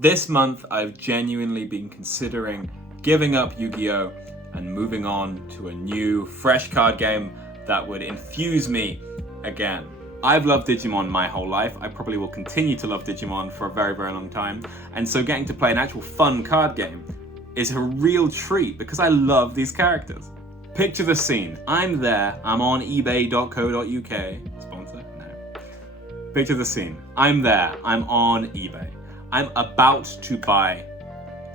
This month, I've genuinely been considering giving up Yu-Gi-Oh! And moving on to a new, fresh card game that would infuse me again. I've loved Digimon my whole life. I probably will continue to love Digimon for a very, very long time. And so getting to play an actual fun card game is a real treat because I love these characters. Picture the scene. I'm there, I'm on ebay.co.uk. Sponsor? No. Picture the scene. I'm there, I'm on eBay. I'm about to buy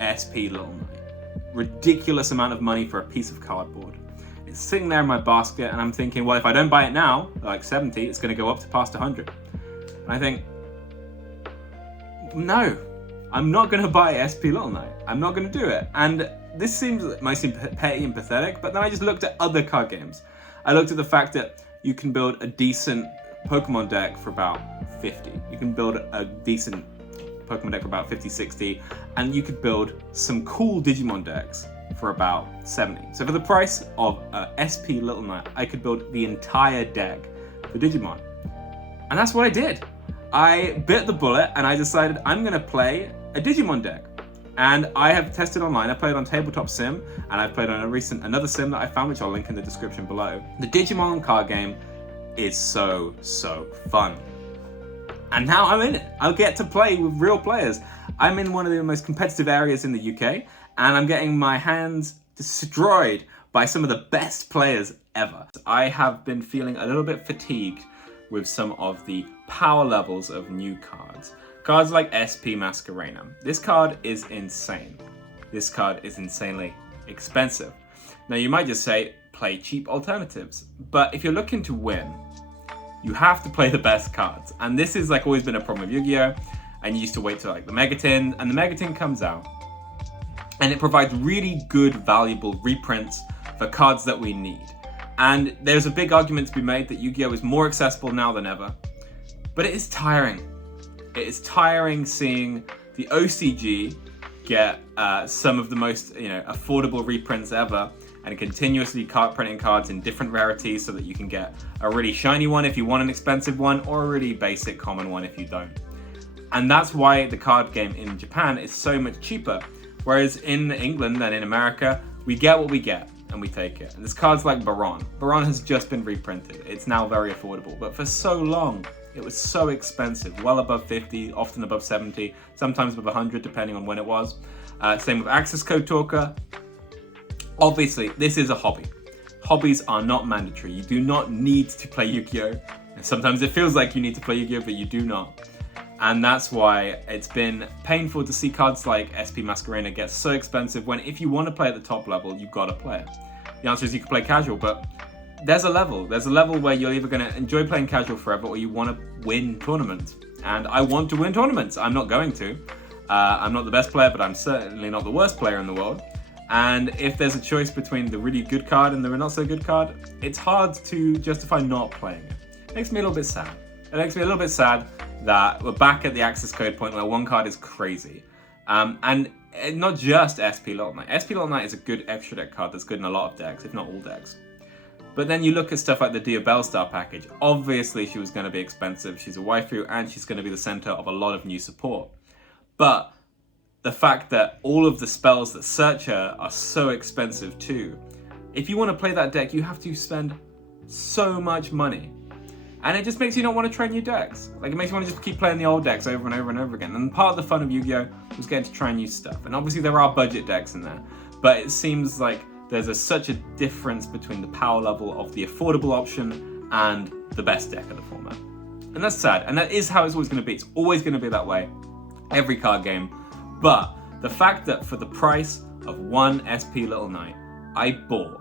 SP Little Knight. Ridiculous amount of money for a piece of cardboard. It's sitting there in my basket and I'm thinking, well, if I don't buy it now, like 70, it's going to go up to past 100. And I think, no, I'm not going to buy SP Little Knight. I'm not going to do it. And this seems mostly petty and pathetic, but then I just looked at other card games. I looked at the fact that you can build a decent Pokemon deck for about 50. You can build a decent Pokemon deck for about 50, 60, and you could build some cool Digimon decks for about 70. So for the price of SP Little Knight, I could build the entire deck for Digimon. And that's what I did. I bit the bullet and I decided I'm gonna play a Digimon deck. And I have tested online. I played on Tabletop Sim, and I've played on another sim that I found, which I'll link in the description below. The Digimon card game is so fun. And now I'm in it. I'll get to play with real players. I'm in one of the most competitive areas in the UK, and I'm getting my hands destroyed by some of the best players ever. I have been feeling a little bit fatigued with some of the power levels of new cards. Cards like SP Masquerena. This card is insane. This card is insanely expensive. Now you might just say, play cheap alternatives. But if you're looking to win, you have to play the best cards. And this is like always been a problem with Yu-Gi-Oh! And you used to wait till like the Megatin, and the Megatin comes out. And it provides really good, valuable reprints for cards that we need. And there's a big argument to be made that Yu-Gi-Oh! Is more accessible now than ever. But it is tiring. It is tiring seeing the OCG get some of the most affordable reprints ever, and continuously printing cards in different rarities so that you can get a really shiny one if you want an expensive one, or a really basic common one if you don't. And that's why the card game in Japan is so much cheaper, whereas in England and in America, we get what we get and we take it. And there's cards like Baron. Baron has just been reprinted. It's now very affordable, but for so long, it was so expensive, well above 50, often above 70, sometimes above 100, depending on when it was. Same with Access Code Talker. Obviously, this is a hobby. Hobbies are not mandatory. You do not need to play Yu-Gi-Oh! And sometimes it feels like you need to play Yu-Gi-Oh! But you do not. And that's why it's been painful to see cards like SP Masquerena get so expensive when if you want to play at the top level, you've got to play it. The answer is you can play casual, but there's a level. There's a level where you're either going to enjoy playing casual forever or you want to win tournaments. And I want to win tournaments. I'm not going to. I'm not the best player, but I'm certainly not the worst player in the world. And if there's a choice between the really good card and the not so good card, it's hard to justify not playing it. It makes me a little bit sad. It makes me a little bit sad that we're back at the access code point where one card is crazy. And not just SP Little Knight. SP Little Knight is a good extra deck card that's good in a lot of decks, if not all decks. But then you look at stuff like the Dia Bellstar package. Obviously she was going to be expensive. She's a waifu and she's going to be the center of a lot of new support. But the fact that all of the spells that search her are so expensive too. If you want to play that deck, you have to spend so much money. And it just makes you not want to try new decks. Like, it makes you want to just keep playing the old decks over and over and over again. And part of the fun of Yu-Gi-Oh! Was getting to try new stuff. And obviously there are budget decks in there. But it seems like there's such a difference between the power level of the affordable option and the best deck of the format. And that's sad. And that is how it's always going to be. It's always going to be that way. Every card game. But the fact that for the price of one SP Little Knight, I bought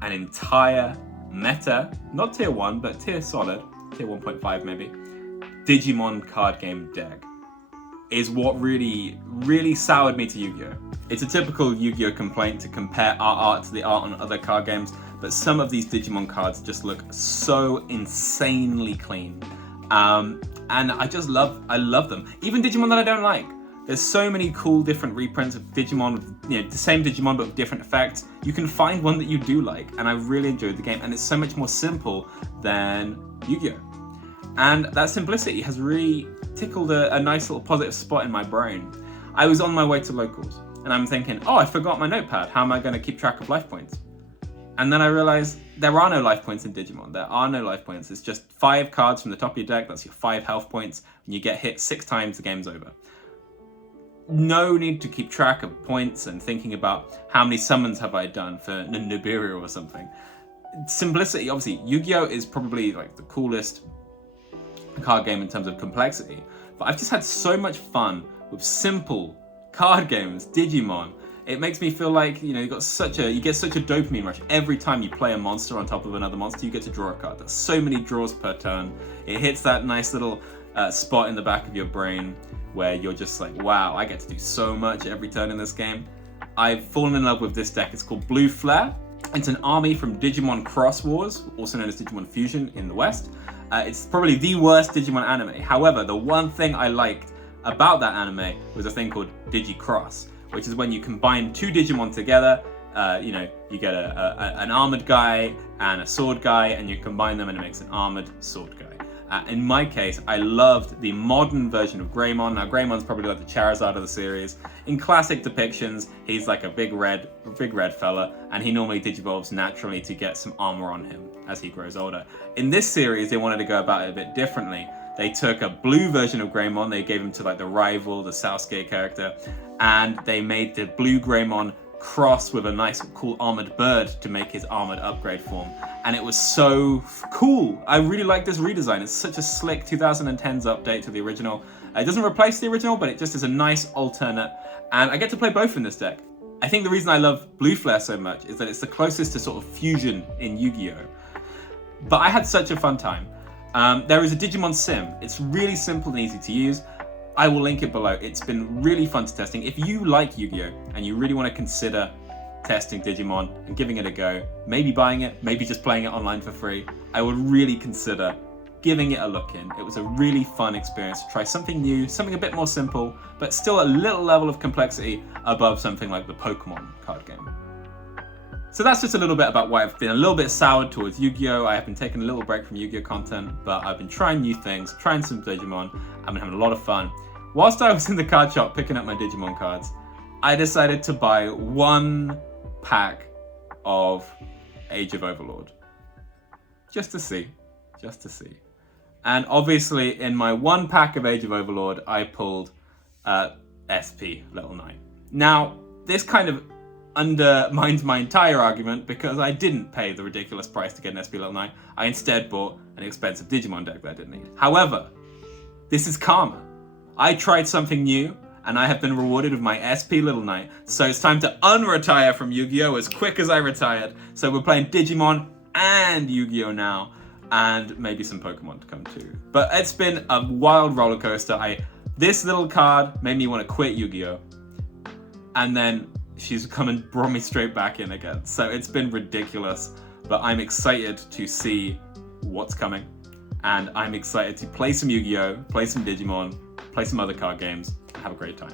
an entire meta, not tier 1, but tier solid, tier 1.5 maybe, Digimon card game deck, is what really soured me to Yu-Gi-Oh! It's a typical Yu-Gi-Oh! Complaint to compare our art to the art on other card games, but some of these Digimon cards just look so insanely clean. And I love them. Even Digimon that I don't like. There's so many cool different reprints of Digimon with, the same Digimon but with different effects. You can find one that you do like, and I really enjoyed the game, and it's so much more simple than Yu-Gi-Oh! And that simplicity has really tickled a nice little positive spot in my brain. I was on my way to locals, and I'm thinking, oh, I forgot my notepad. How am I going to keep track of life points? And then I realized there are no life points in Digimon. There are no life points. It's just 5 cards from the top of your deck. That's your 5 health points. When you get hit 6 times, the game's over. No need to keep track of points and thinking about how many summons have I done for Nibiru or something. Simplicity, obviously, Yu-Gi-Oh! Is probably like the coolest card game in terms of complexity. But I've just had so much fun with simple card games, Digimon. It makes me feel like, you get such a dopamine rush. Every time you play a monster on top of another monster, you get to draw a card. There's so many draws per turn. It hits that nice little spot in the back of your brain where you're just like, wow, I get to do so much every turn in this game. I've fallen in love with this deck. It's called Blue Flare. It's an army from Digimon Cross Wars, also known as Digimon Fusion in the West. It's probably the worst Digimon anime. However, the one thing I liked about that anime was a thing called Digi-Cross, which is when you combine 2 Digimon together. You get an armored guy and a sword guy, and you combine them and it makes an armored sword guy. In my case, I loved the modern version of Greymon. Now, Greymon's probably like the Charizard of the series. In classic depictions, he's like a big red fella, and he normally digivolves naturally to get some armor on him as he grows older. In this series, they wanted to go about it a bit differently. They took a blue version of Greymon, they gave him to like the rival, the Sasuke character, and they made the blue Greymon cross with a nice cool armored bird to make his armored upgrade form, and it was so cool. I really like this redesign. It's such a slick 2010s update to the original. It doesn't replace the original, but it just is a nice alternate, and I get to play both in this deck. I think the reason I love Blue Flare so much is that it's the closest to sort of fusion in Yu-Gi-Oh! But I had such a fun time. There is a Digimon Sim. It's really simple and easy to use. I will link it below. It's been really fun to testing. If you like Yu-Gi-Oh! And you really want to consider testing Digimon and giving it a go, maybe buying it, maybe just playing it online for free, I would really consider giving it a look in. It was a really fun experience to try something new, something a bit more simple, but still a little level of complexity above something like the Pokemon card game. So that's just a little bit about why I've been a little bit soured towards Yu-Gi-Oh! I have been taking a little break from Yu-Gi-Oh! Content, but I've been trying new things, trying some Digimon. I've been having a lot of fun. Whilst I was in the card shop picking up my Digimon cards, I decided to buy 1 pack of Age of Overlord. Just to see. And obviously in my 1 pack of Age of Overlord, I pulled SP Little Knight. Now, this kind of undermines my entire argument because I didn't pay the ridiculous price to get an SP Little Knight. I instead bought an expensive Digimon deck that I didn't need. However, this is karma. I tried something new, and I have been rewarded with my SP Little Knight, so it's time to unretire from Yu-Gi-Oh! As quick as I retired. So we're playing Digimon and Yu-Gi-Oh! Now, and maybe some Pokemon to come too. But it's been a wild roller coaster. This little card made me want to quit Yu-Gi-Oh! And then she's come and brought me straight back in again. So it's been ridiculous, but I'm excited to see what's coming. And I'm excited to play some Yu-Gi-Oh!, play some Digimon, play some other card games, and have a great time.